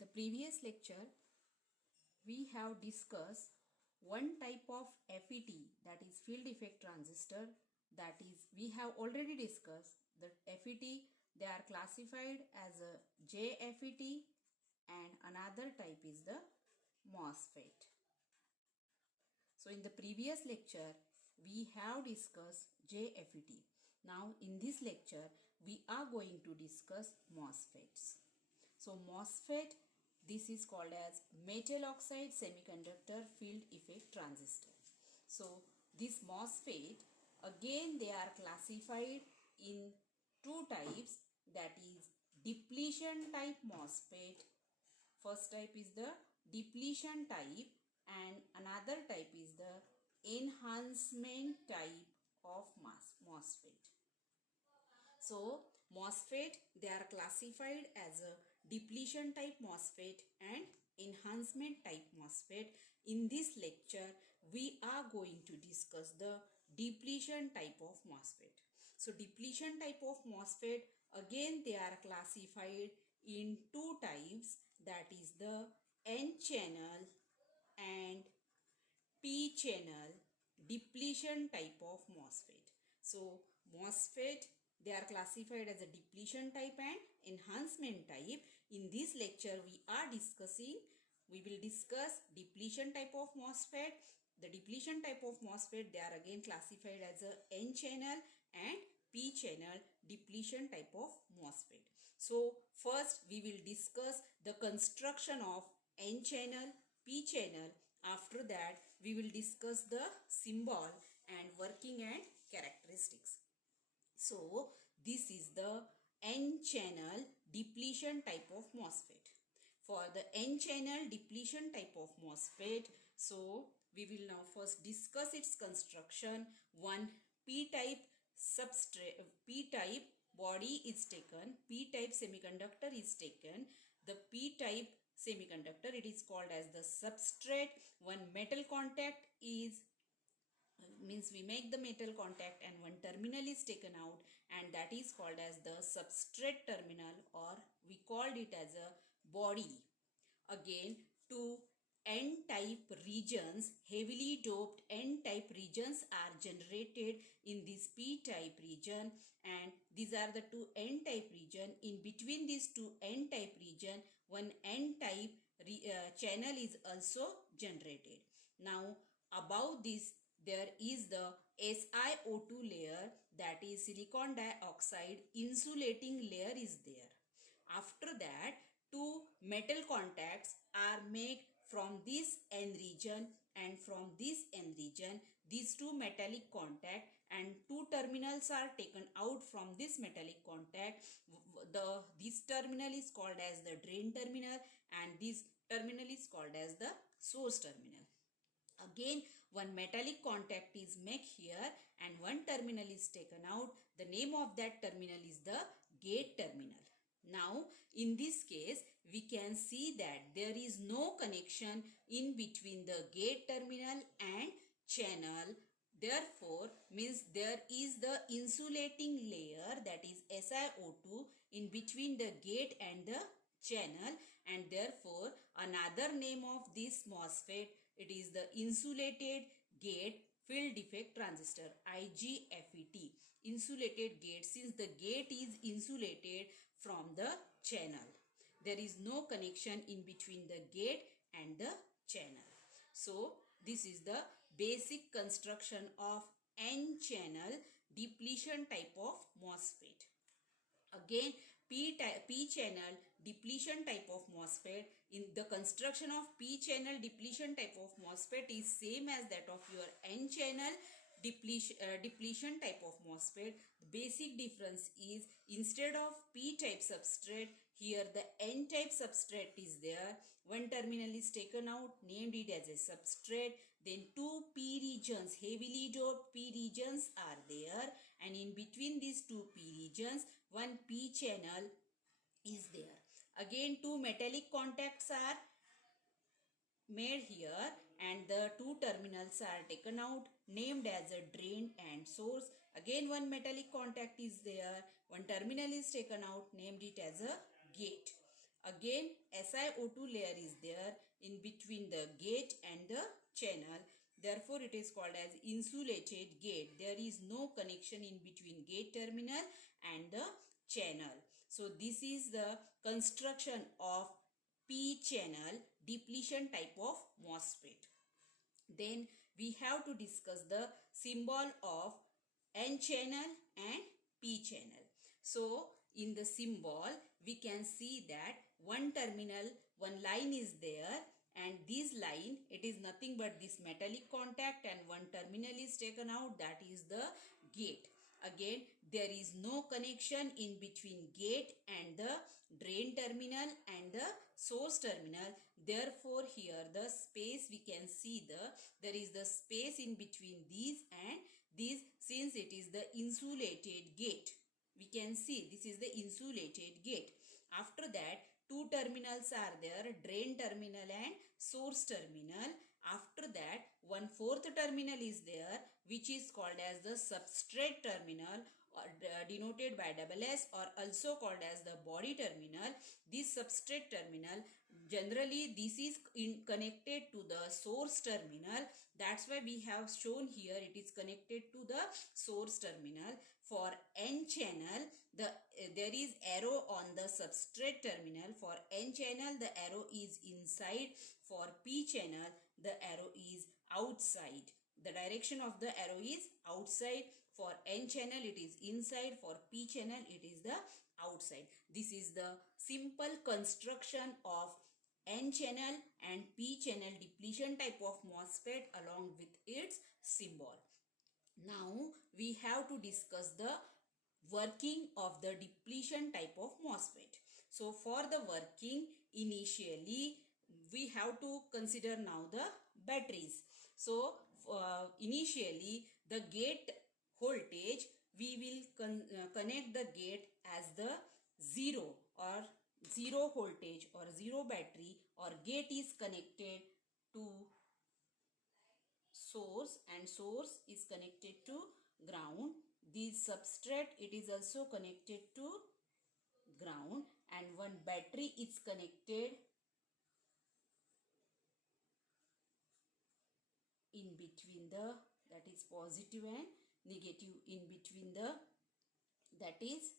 the previous lecture, we have discussed one type of FET, that is field effect transistor. That is, we have already discussed the FET. They are classified as a JFET, and another type is the MOSFET. So in the previous lecture, we have discussed JFET. Now in this lecture, we are going to discuss MOSFETs. So MOSFET, this is called as metal oxide semiconductor field effect transistor. So this MOSFET, again they are classified in two types, that is depletion type MOSFET. First type is the depletion type and another type is the enhancement type of MOSFET. So MOSFET, they are classified as a depletion type MOSFET and enhancement type MOSFET. In this lecture, we are going to discuss the depletion type of MOSFET. So depletion type of MOSFET, again they are classified in two types, that is the N channel and P channel depletion type of MOSFET. So MOSFET, they are classified as a depletion type and enhancement type. In this lecture, we will discuss depletion type of MOSFET. The depletion type of MOSFET, they are again classified as a N channel and P channel depletion type of MOSFET. So first we will discuss the construction of N channel, P channel. After that, we will discuss the symbol and working and characteristics. So this is the N channel depletion type of MOSFET. For the N channel depletion type of MOSFET, so we will now first discuss its construction. One P-type substrate, P-type body is taken, P-type semiconductor is taken. The P-type semiconductor, it is called as the substrate. One metal contact is, means we make the metal contact and one terminal is taken out, and that is called as the substrate terminal, or we called it as a body. Again, two N-type regions, heavily doped N-type regions are generated in this P-type region, and these are the two N-type region. In between these two N-type region, one N-type channel is also generated. Now above this, there is the SiO2 layer, that is silicon dioxide insulating layer is there. After that, two metal contacts are made from this N region and from this N region. These two metallic contact and two terminals are taken out from this metallic contact. This terminal is called as the drain terminal and this terminal is called as the source terminal. Again, one metallic contact is made here and one terminal is taken out. The name of that terminal is the gate terminal. Now, in this case, we can see that there is no connection in between the gate terminal and channel. Therefore, means there is the insulating layer, that is SiO2, in between the gate and the channel, and therefore another name of this MOSFET, it is the insulated gate field effect transistor, IGFET. Insulated gate, since the gate is insulated from the channel. There is no connection in between the gate and the channel. So this is the basic construction of N-channel depletion type of MOSFET. Again, P-channel depletion type of MOSFET, in the construction of P-channel depletion type of MOSFET is same as that of your N-channel depletion type of MOSFET. The basic difference is, instead of P-type substrate, here the N-type substrate is there. One terminal is taken out, named it as a substrate. Then two P regions, heavily doped P regions are there, and in between these two P regions, one P channel is there. Again, two metallic contacts are made here and the two terminals are taken out, named as a drain and source. Again, one metallic contact is there, one terminal is taken out, named it as a gate. Again, SiO2 layer is there in between the gate and the channel. Therefore, it is called as insulated gate. There is no connection in between gate terminal and the channel. So, this is the construction of P-channel depletion type of MOSFET. Then we have to discuss the symbol of N-channel and P-channel. So, in the symbol, we can see that one terminal, one line is there, and this line, it is nothing but this metallic contact, and one terminal is taken out, that is the gate. Again, there is no connection in between gate and the drain terminal and the source terminal. Therefore, here the space we can see there is the space in between these and these, since it is the insulated gate. We can see this is the insulated gate. After that, two terminals are there, drain terminal and source terminal. After that, one fourth terminal is there, which is called as the substrate terminal, or denoted by SS, or also called as the body terminal. This substrate terminal, generally this is connected to the source terminal. That's why we have shown here it is connected to the source terminal. For N channel, there is arrow on the substrate terminal. For N channel, the arrow is inside. For P channel, the arrow is outside. The direction of the arrow is outside. For N channel, it is inside. For P channel, it is the outside. This is the simple construction of N channel and P channel depletion type of MOSFET along with its symbol. Now we have to discuss the working of the depletion type of MOSFET. So for the working, initially we have to consider now the batteries. So initially the gate voltage, we will connect the gate as the 0 or 0 voltage or 0 battery, or gate is connected to source and source is connected to ground. This substrate, it is also connected to ground, and one battery is connected in between the, that is positive and negative, in between the, that is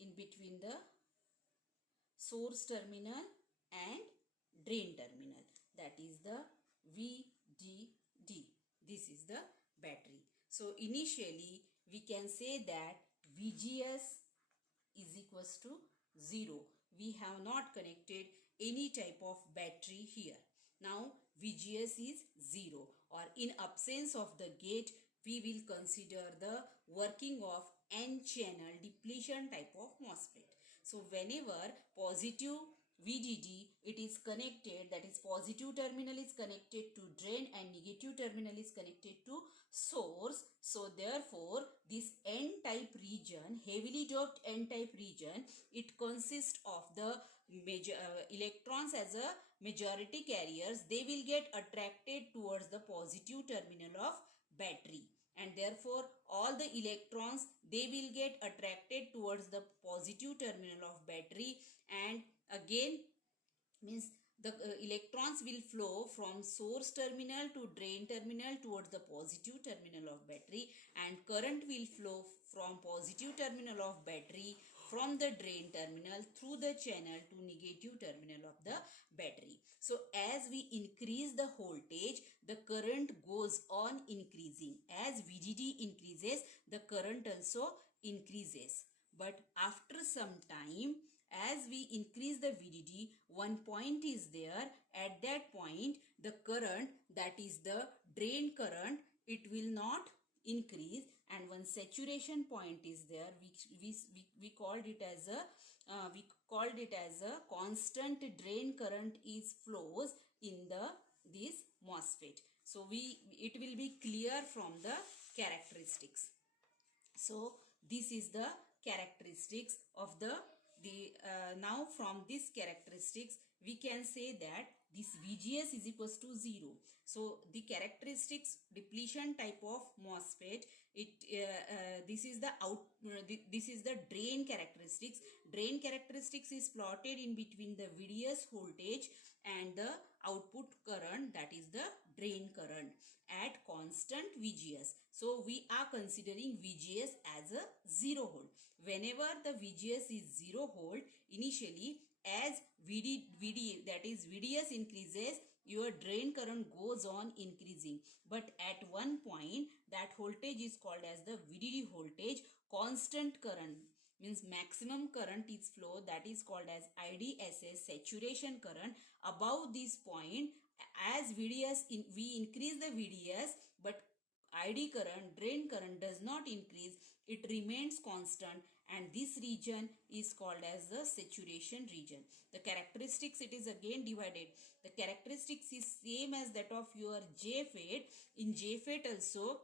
in between the source terminal and drain terminal, that is the VDD. This is the battery. So initially we can say that VGS is equals to 0. We have not connected any type of battery here. Now VGS is 0, or in absence of the gate, we will consider the working of N-channel depletion type of MOSFET. So whenever positive VDD, it is connected, that is positive terminal is connected to drain and negative terminal is connected to source. So therefore this N-type region, heavily doped N-type region, it consists of the electrons as a majority carriers. They will get attracted towards the positive terminal of battery, and therefore all the electrons, they will get attracted towards the positive terminal of battery, and again means the electrons will flow from source terminal to drain terminal towards the positive terminal of battery, and current will flow from positive terminal of battery from the drain terminal through the channel to negative terminal of the battery. So as we increase the voltage, the current goes on increasing. As VDD increases, the current also increases. But after some time, as we increase the VDD, one point is there. At that point, the current, that is the drain current, it will not increase, and one saturation point is there. We called it as a constant drain current is flows in this MOSFET. So it will be clear from the characteristics. So this is the characteristics of now from these characteristics we can say that this VGS is equals to 0. So the characteristics depletion type of MOSFET, this is the this is the drain characteristics. Drain characteristics is plotted in between the VDS voltage and the output current, that is the drain current, at constant VGS. So we are considering VGS as a 0 volt. Whenever the VGS is 0 volt, initially as VD that is VDS increases, your drain current goes on increasing, but at one point that voltage is called as the VDD voltage. Constant current means maximum current is flow, that is called as IDSS, saturation current. Above this point, as VDS we increase the VDS, but ID current, drain current does not increase, it remains constant, and this region is called as the saturation region. The characteristics, it is again divided. The characteristics is same as that of your JFET. In JFET also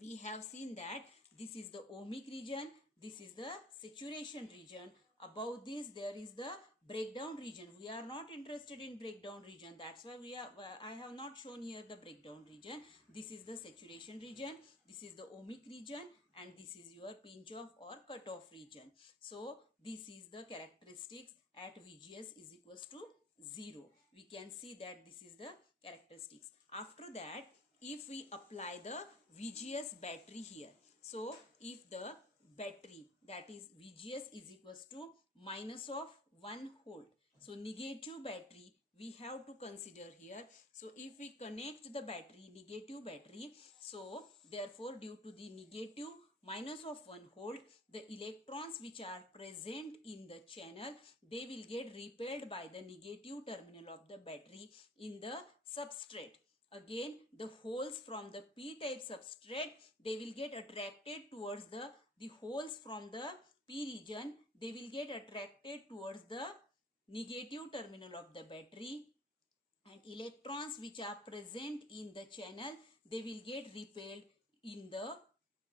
we have seen that this is the ohmic region, this is the saturation region. Above this there is the breakdown region. We are not interested in breakdown region, that's why I have not shown here the breakdown region. This is the saturation region, this is the ohmic region, and this is your pinch off or cutoff region. So this is the characteristics at VGS is equals to 0. We can see that this is the characteristics. After that, if we apply the VGS battery here, so if the battery, that is VGS is equals to minus of 1 volt, so negative battery we have to consider here. So if we connect the battery, negative battery, so therefore due to the negative minus of 1 volt, the electrons which are present in the channel, they will get repelled by the negative terminal of the battery in the substrate. Again, the holes from the p-type substrate, they will get attracted towards the holes from the p region, they will get attracted towards the negative terminal of the battery, and electrons which are present in the channel, they will get repelled in the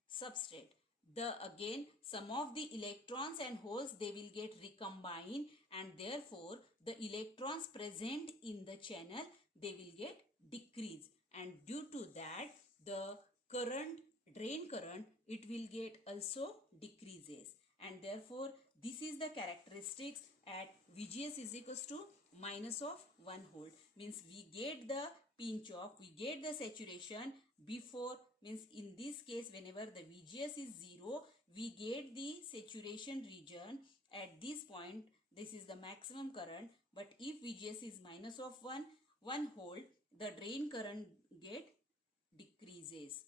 substrate. Again, some of the electrons and holes, they will get recombined, and therefore the electrons present in the channel, they will get decrease, and due to that the current, drain current, it will get also decreases, and therefore this is the characteristics at VGS is equals to minus of 1 volt. Means we get the pinch off, we get the saturation before, means in this case whenever the VGS is 0, we get the saturation region at this point, this is the maximum current, but if VGS is minus of 1 volt, the drain current get decreases,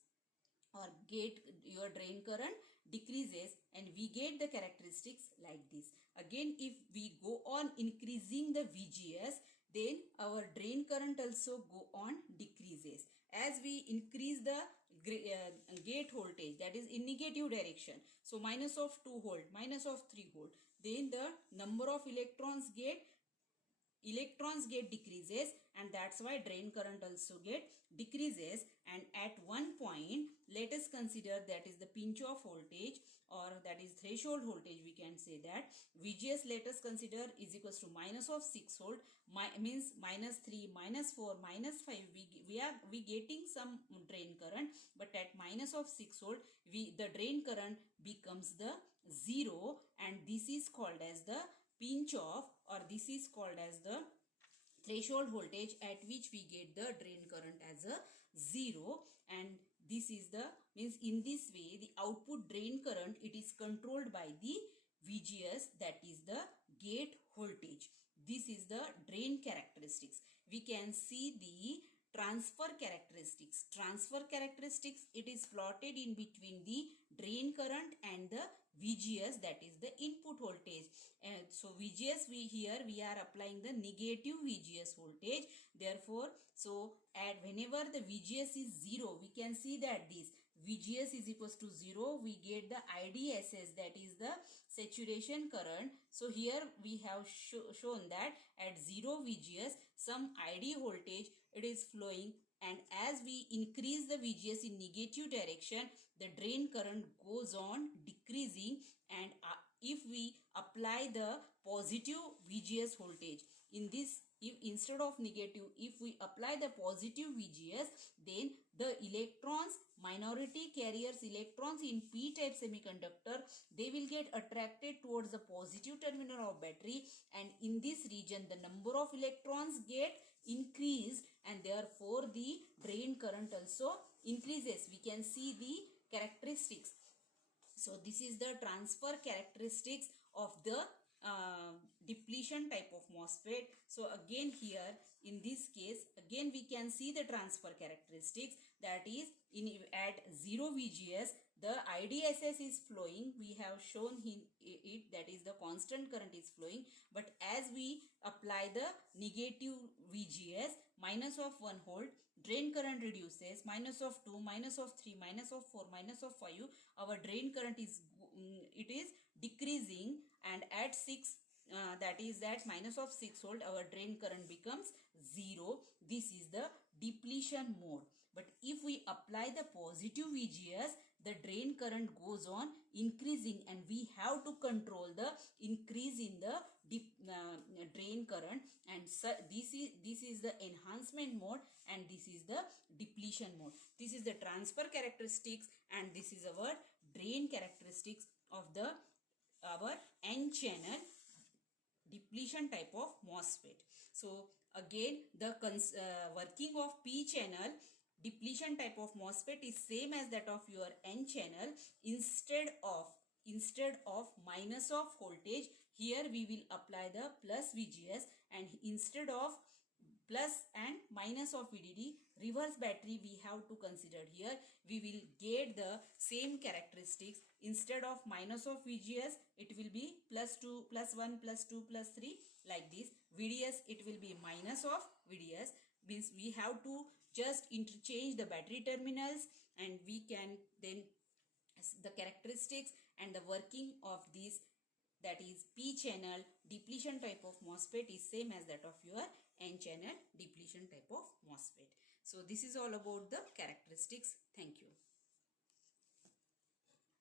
or get your drain current decreases, and we get the characteristics like this. Again, if we go on increasing the VGS, then our drain current also go on decreases. As we increase the gate voltage, that is in negative direction, so minus of 2 volt, minus of 3 volt, then the number of electrons get decreases, and that's why drain current also get decreases. And at one point, let us consider that is the pinch off voltage, or that is threshold voltage, we can say that VGS, let us consider, is equals to minus of 6 volt, means minus 3, minus 4, minus 5, we getting some drain current, but at minus of 6 volt, the drain current becomes the 0, and this is called as the pinch off, or this is called as the threshold voltage at which we get the drain current as a 0. And this is the, means in this way the output drain current, it is controlled by the VGS, that is the gate voltage. This is the drain characteristics. We can see the transfer characteristics. Transfer characteristics, it is plotted in between the drain current and the VGS, that is the input voltage. And so VGS, we are applying the negative VGS voltage. Therefore, so at whenever the VGS is 0, we can see that this VGS is equals to 0, we get the IDSS, that is the saturation current. So here we have shown that at 0 VGS, some ID voltage, it is flowing, and as we increase the VGS in negative direction, the drain current goes on decreasing, and if we apply the positive VGS voltage, in this if instead of negative, if we apply the positive VGS, then the electrons, minority carriers electrons in p-type semiconductor, they will get attracted towards the positive terminal of battery, and in this region the number of electrons get increased, and therefore the drain current also increases. We can see the characteristics. So this is the transfer characteristics of the depletion type of MOSFET. So again here in this case, again we can see the transfer characteristics, that is at 0 VGS the IDSS is flowing. We have shown it, that is the constant current is flowing, but as we apply the negative VGS, minus of 1 volt, drain current reduces, minus of 2, minus of 3, minus of 4, minus of 5, our drain current is decreasing, and at 6, that is at minus of 6 volt, our drain current becomes 0. This is the depletion mode. But if we apply the positive VGS, the drain current goes on increasing, and we have to control the increase in the drain current, and this is the enhancement mode, and this is the depletion mode. This is the transfer characteristics, and this is our drain characteristics of our N channel depletion type of MOSFET. So again, the working of P channel depletion type of MOSFET is same as that of your N channel. Instead of minus of voltage, here we will apply the plus VGS, and instead of plus and minus of VDD, reverse battery we have to consider here. We will get the same characteristics. Instead of minus of VGS, it will be plus 2, plus 1, plus 2, plus 3, like this. VDS, it will be minus of VDS, means we have to just interchange the battery terminals, and we can then the characteristics and the working of this, that is P channel depletion type of MOSFET, is same as that of your N channel depletion type of MOSFET. So this is all about the characteristics. Thank you.